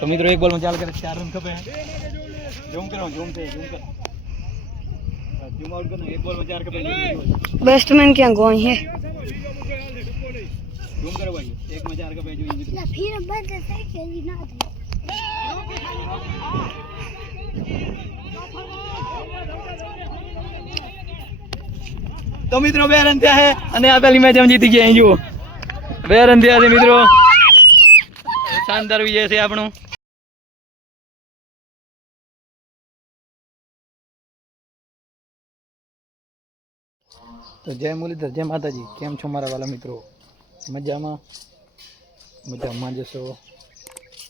तो मित्रों एक बॉल में चाल कर 4 रन खपे जूम करो जूम से जूम कर जूम आउट करना एक बॉल में 4 खपे बैट्समैन क्या गोई है जूम करो भाई एक में 4 खपे जो फिर बंद से खेली ना दे तो मित्रों 2 रन થયા છે અને આ પહેલી મેચ અમે જીતી ગયા અહીં જુઓ 2 રન થયા છે મિત્રો શાનદાર વિજય છે આપણો तो जय मुरलीधर जय माता जी केम छो मारा वाला मित्रों मजा में जशो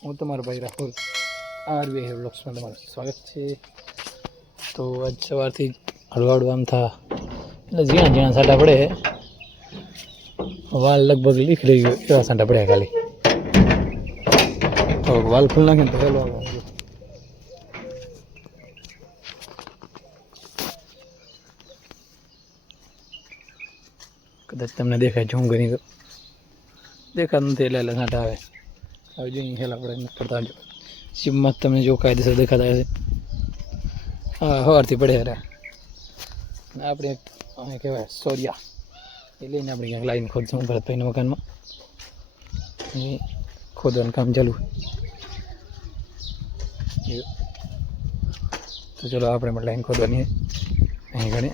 हूँ तमारो भाई राहुल आरवी है ब्लॉग्स में तमाરું स्वागत है। तो आज सवारथी हळवाळू आम था એટલે ઝીણા ઝીણા સાંટા પડે વાલ લગભગ લીખી ગયો એવા સાંટા પડ્યા ખાલી તો વાલ ખુલ નાખે તો હેલો કદાચ તમને દેખાય ઝૂમ કરી તો દેખાતું નથી એટલે સાંટા આવે હવે જોઈએ હેલા પડે પડતા જો શિવમાં તમને જો કાયદેસર દેખાતા હશે હા સવારથી પડે રે આપણે કહેવાય સોરિયા એ લઈને આપણે ક્યાંક લાઈન ખોદશું ભરતભાઈના મકાનમાં એ ખોદવાનું કામ ચાલુ તો ચલો આપણે પણ લાઈન ખોદવાની અહીં ગણે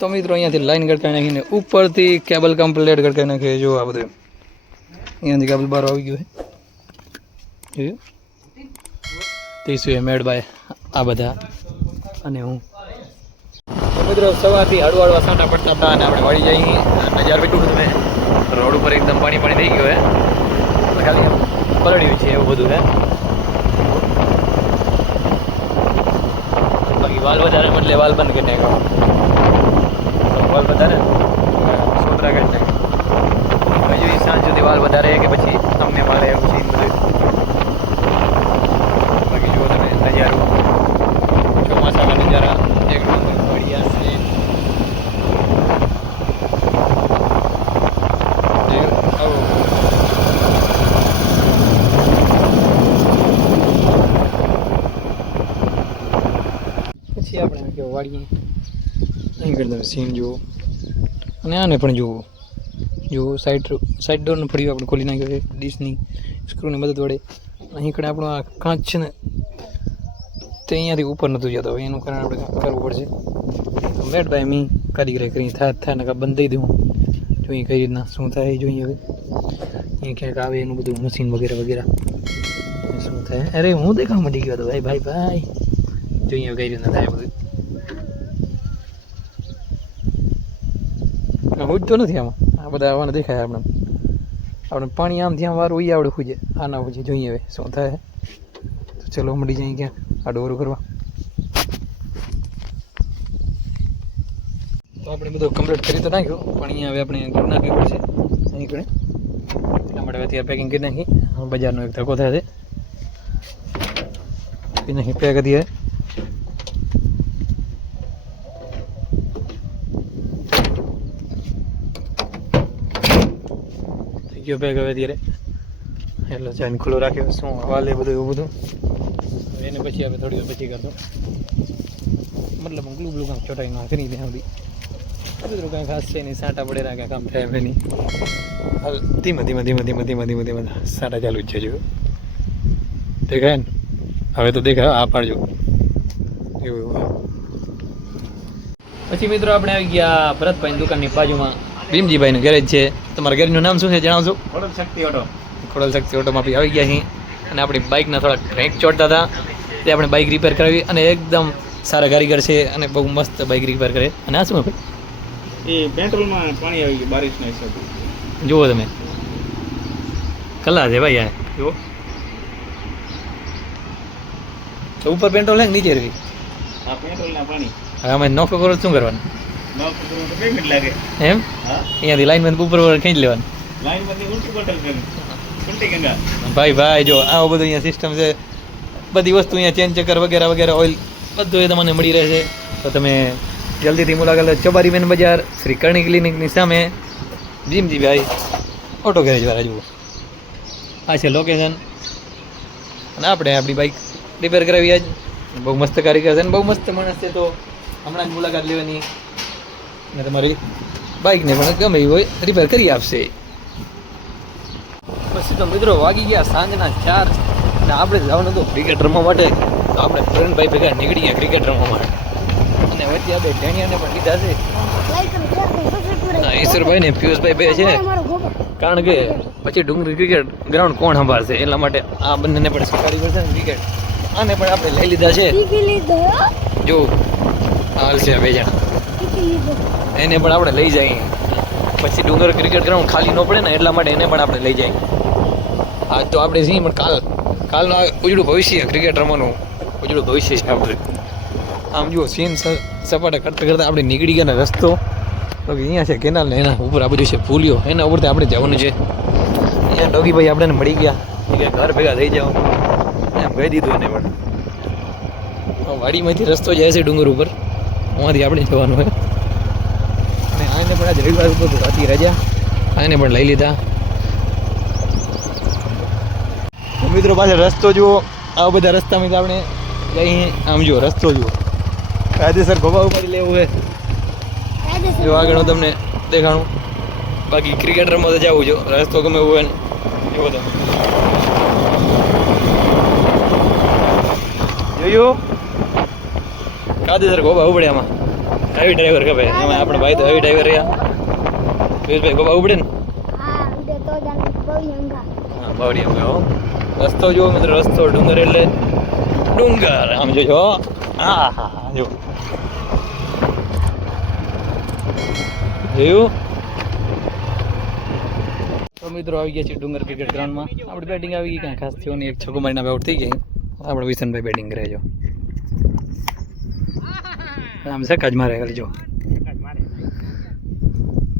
તો મિત્રો અહીંયાથી લાઈન ગડકાઈ નાખીને ઉપરથી કેબલ કમ્પ્લીટ ગડકાઈ નાખીએ જો આ બધું અહીંયાથી કેબલ બહાર આવી ગયું છે જોયું મેડ બાય આ બધા અને હું મિત્રો સવારથી હળવાળવા સાંટા પડતા હતા અને આપણે વળી જઈએ નજાર બેઠું તમે રોડ ઉપર એકદમ પાણી પાણી થઈ ગયું હે ખાલી પલળ્યું છે એવું બધું હે બાકી વાલ વધારે એટલે વાલ બંધ કરી નાખ્યો વાલ વધારે સોતરા કરી નાખ્યો હજુ સાંજ સુધી વાલ વધારે કે પછી તમને મારે એવું છે બધું બાકી જુઓ તમે નજારો ચોમાસાના નજારા એકદમ बढ़िया से પછી આપણે કેવું વાળીએ અહીં કરી દઈએ સીન જુઓ અને આને પણ જુઓ સાઈડ ડોરનું ફળિયું આપણે ખોલી નાખ્યો છે ડીશની સ્ક્રૂની મદદ વડે અહીં કડે આપણો આ કાચ છે ને તે અહીંયાથી ઉપર નહોતું જતો એનું કારણ આપણે કરવું પડશે તો મેટ ભાઈ મી કારીગરી કરી થાય ને બંધ દઈ દઉં જોઈએ કઈ રીતના શું થાય જોઈએ હવે અહીં ક્યાંક આવે એનું બધું મશીન વગેરે વગેરે શું થાય અરે હું દેખાવા માંડી ગયો હતો ભાઈ જોઈએ કઈ રીતના થાય બધું હું જ તો નથી આમાં આ બધા આવવાને દેખાય આપણે પાણી આમ ત્યાં વારું એ આવડે ખૂજે આ ના ખૂજે જોઈએ હવે શું થાય તો ચલો મળી જાય ક્યાં આડોરું કરવા તો આપણે બધું કમ્પ્લીટ કરી તો નાખ્યું પણ અહીંયા હવે આપણે ઘર નાખવી પડશે અહીં કણે એટલા માટે અત્યારે પેકિંગ કરી નાખી બજારનો એક ધક્કો થાય છે નહીં પેક હતી થઈ ગયો પેક હવે અત્યારે એટલે ચાઈને ખુલ્લો રાખ્યો શું હવા લે બધું એવું બધું એને પછી આપણે થોડી વાર પછી કરતો મતલબ ગ્લુ કામ ચોટાઈ ના કરી દે સુધી બધું કાંઈ ખાસ છે નહીં સાંટા પડે કાંઈ કામ થાય હવે નહીં હાલ ધીમે સાંટા ચાલુ જ છે જો દેખાય ને હવે તો દેખાય આ પાડજો એવું પછી મિત્રો આપણે આવી ગયા ભરતભાઈની દુકાનની બાજુમાં ભીમજીભાઈનું ગેરેજ છે તમારા ગેરેજનું નામ શું છે જણાવશો ખોડલ શક્તિ ઓટોમાં બી આવી ગયા અહીં અને આપણી બાઇકના થોડાક ક્રેક ચોટતા હતા તે આપણે બાઇક રિપેર કરાવી અને એકદમ સારા કારીગર છે અને બહુ મસ્ત બાઇક રિપેર કરે અને આ શું ભાઈ એ પેટ્રોલમાં પાણી આવી ગયું બારિશના હિસાબે જુઓ તમે કલા છે ભાઈ આ જુઓ તો ઉપર પેટ્રોલ હે નીચે રહી આ પેટ્રોલના પાણી હવે અમે નોખો કરો શું કરવાનું નોક કરવું તો 2 મિનિટ લાગે એમ હા અહીંયાથી લાઈન ઉપર ખેંચી લેવાનું લાઈનમાંથી ઉલટું બોટલ કરી ઉલટી ગંગા ભાઈ જો આવો બધું અહીંયા સિસ્ટમ છે બધી વસ્તુ અહીંયા ચેન ચક્કર વગેરે ઓઇલ બધું એ તમને મળી રહેશે તો તમે જલ્દીથી મુલાકાત લો ચોબારી મેન બજાર શ્રી કરણી ક્લિનિકની સામે ભીમજીભાઈ ઓટો ગેરેજ વાળા જુઓ આ છે લોકેશન અને આપણે આપણી બાઇક રિપેર કરાવી આજ બહુ મસ્ત કારીગર છે ને બહુ મસ્ત માણસ છે તો હમણાં જ મુલાકાત લેવાની અને તમારી બાઇકને પણ ગમે એ હોય રિપેર કરી આપશે. પછી તો મિત્રો વાગી ગયા સાંજના 4 અને આપણે જવાનું હતું ક્રિકેટ રમવા માટે. તો આપણે ફ્રેન્ડભાઈ ભેગા નીકળી ગયા ક્રિકેટ રમવા માટે અને વચ્ચે આપણે ટેણિયાને પણ લીધા છે. ઈશ્વરભાઈ ને પિયુષભાઈ બે છે કારણ કે પછી ડુંગરી ક્રિકેટ ગ્રાઉન્ડ કોણ સંભાળશે એટલા માટે આ બંનેને પણ શીખવાડી પડશે ને ક્રિકેટ. આને પણ આપણે લઈ લીધા છે જો હાલ છે બે જણા એને પણ આપણે લઈ જઈએ પછી ડુંગર ક્રિકેટ ગ્રાઉન્ડ ખાલી ન પડે ને એટલા માટે એને પણ આપણે લઈ જઈએ. આજ તો આપણે છીએ પણ કાલનું ઉજળું ભવિષ્ય ક્રિકેટ રમવાનું ઉજળું ભવિષ્ય છે આપણે. આમ જુઓ સીન સપાટા કરતા કરતાં આપણે નીકળી ગયા ને રસ્તો તો અહીંયા છે કેનાલ ને એના ઉપર આ બધું છે ફૂલ્યો એના ઉપરથી આપણે જવાનું છે. અહીંયા ડોગીભાઈ આપણને મળી ગયા કે ઘર ભેગા થઈ જાઓ એમ કહી દીધું એને પણ. વાડીમાંથી રસ્તો જાય છે ડુંગર ઉપર એમાંથી આપણે જવાનું હોય અને આને પણ આજ રવિવાર ઉપર હતી રજા આને પણ લઈ લીધા. મિત્રો પાછળ રસ્તો જુઓ આવા બધા રસ્તામાં આપણે જઈએ આમ જુઓ રસ્તો જુઓ કાયદેસર ગોબા ઉપાડી લેવું હોય જો આગળ હું તમને દેખાણું. બાકી ક્રિકેટ રમવા તો જવું જો રસ્તો ગમે એવું હોય ને એવો તો જોયું કાયદેસર ગોબા ઉપડે આમાં હેવી ડ્રાઈવર ખબર એમાં આપણે ભાઈ તો હેવી ડ્રાઈવર રહ્યા પિયુષભાઈ ગોબા ઉપડે ને હા બાવડી એમ કહો. રસ્તો જુઓ મિત્રો રસ્તો ડુંગર એટલે ડુંગર આમ જોજો હા હા જો જોયું. તો મિત્રો આવી ગયા છે ડુંગર ક્રિકેટ ગ્રાઉન્ડમાં આપણે બેટિંગ આવી ગઈ કાંઈ ખાસ થયો નહીં એક છક્કો મારીને આઉટ થઈ ગઈ આપણે વિશનભાઈ બેટિંગ કરે જો આમ સકાજ મારે ખાલી જો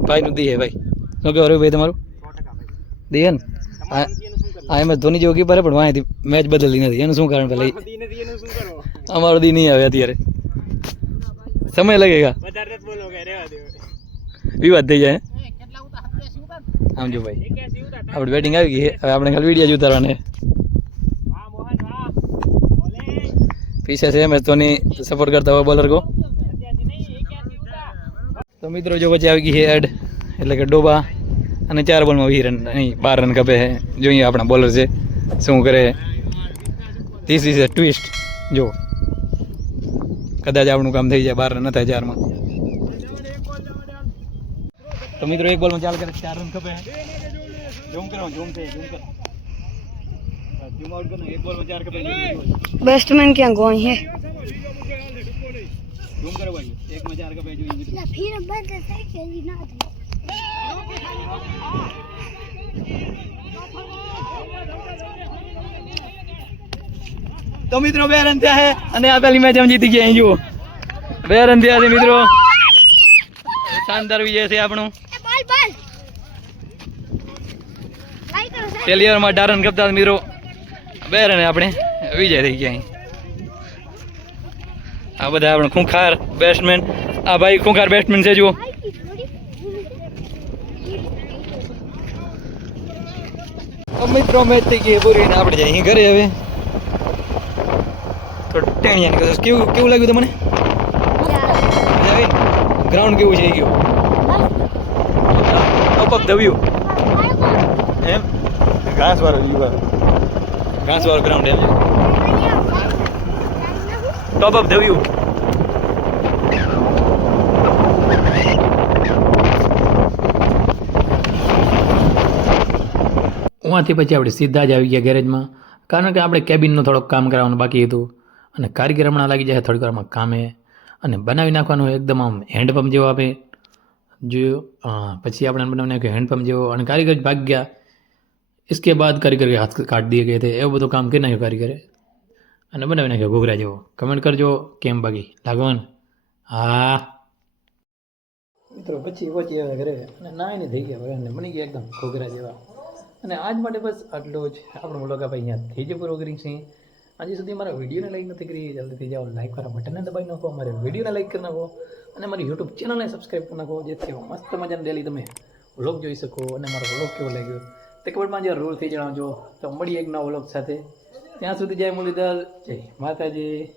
ભાઈનું દઈએ ભાઈ શું કહેવાય ભાઈ તમારું દઈએ ને હા એમ જ ધોની જેવો કીપર પણ વાંથી મેચ બદલી નથી એનું શું કારણ પેલા અમારો દી નહીં આવે અત્યારે સમય લાગેગા વિવાદ થઈ જાય આમ જો ભાઈ આપણે બેટિંગ આવી ગઈ હવે આપણે ખાલી વિડીયો જ ઉતારવાને પીછે છે એમ ધોની સપોર્ટ કરતા હોય બોલર કો. તો મિત્રો જો પછી આવી ગઈ છે એડ એટલે કે ડોબા અને 4 બોલમાં 20 રન અહીં 12 રન કપે છે જોઈએ આપણા બોલર છે શું કરે. ધીસ ઇઝ અ ટ્વિસ્ટ જો કદાચ આપણું કામ થઈ જાય 12 રન ન થાય 4માં. તો મિત્રો એક બોલમાં 4 કરે 4 રન કપે ઝૂમ કરો ઝૂમ થઈ ઝૂમ કરો ઝૂમ આઉટ કરો એક બોલમાં 4 કપે બેસ્ટમેન ક્યાં ગોઈ હે ઝૂમ કરો ભાઈ એકમાં 4 કપે જોઈએ फिर बंद થઈ કે ના થઈ. તો મિત્રો 2 રન થયા છે અને આ પહેલી મેચ અમે જીતી ગયા અહીં જુઓ 2 રન થયા છે મિત્રો શાનદાર વિજય છે આપણું. બોલ બોલ લાઈક કરો પહેલી ઓવરમાં 18 રન કપતા મિત્રો 2 રને આપણે વિજય થઈ ગયા અહીં. આ બધા આપણે ખૂંખાર બેટ્સમેન આ ભાઈ ખૂંખાર બેટ્સમેન છે જુઓ. મિત્રો મેચ થઈ ગઈ પૂરી ને આપણે જઈએ ઘરે હવે. તો ટેણિયા કેવું લાગ્યું તમને ગ્રાઉન્ડ કેવું છે ગયું અપ ધવ્યું એમ ઘાસ વાળું ગ્રાઉન્ડ એમ ટોપ અપ ધવ્યું. ઉहाँથી પછી આપણે સીધા જ આવી ગયા ગેરેજમાં કારણ કે આપણે કેબિનનું થોડુંક કામ કરાવવાનું બાકી હતું અને કારીગર હમણાં લાગી જાય થોડીક વારમાં કામે અને બનાવી નાખવાનું એકદમ આમ હેન્ડપંપ જેવો આપે જોયું. પછી આપણે બનાવી નાખ્યું હેન્ડપંપ જેવો અને કારીગર ભાગ ગયા. इसके बाद कारीगर के हाथ काट दिए गए थे એવું બધું કામ કરી નાખ્યું કારીગરે અને બનાવી નાખ્યો ઘૂઘરા જેવો. કમેન્ટ કરજો કેમ બાકી લાગવાન. હા મિત્રો પછી હવે ઘરે અને નાઈને થઈ ગયા હવે અને બની ગયા એકદમ ઘૂઘરા જેવા. અને આજ માટે બસ આટલો જ આપણો વ્લોગ આપણે અહીંયા થઈ જ પૂરો કરી છે. હજી સુધી મારા વિડીયોને લાઈક નથી કરી જલ્દીથી જાઓ લાઈક વાળા બટનને દબાવી નાખો મારે વિડીયોને લાઈક કરી નાખો અને મારી યુટ્યુબ ચેનલને સબસ્ક્રાઈબ કરી નાખો જેથી મસ્ત મજાને ડેલી તમે વ્લોગ જોઈ શકો અને મારો વ્લોગ કેવો લાગ્યો તે કમેન્ટમાં જે રૂલથી જણાવજો. તો મળીએ એક નવા વ્લોગ સાથે. ત્યાં સુધી જય મુરલીધર, જય માતાજી.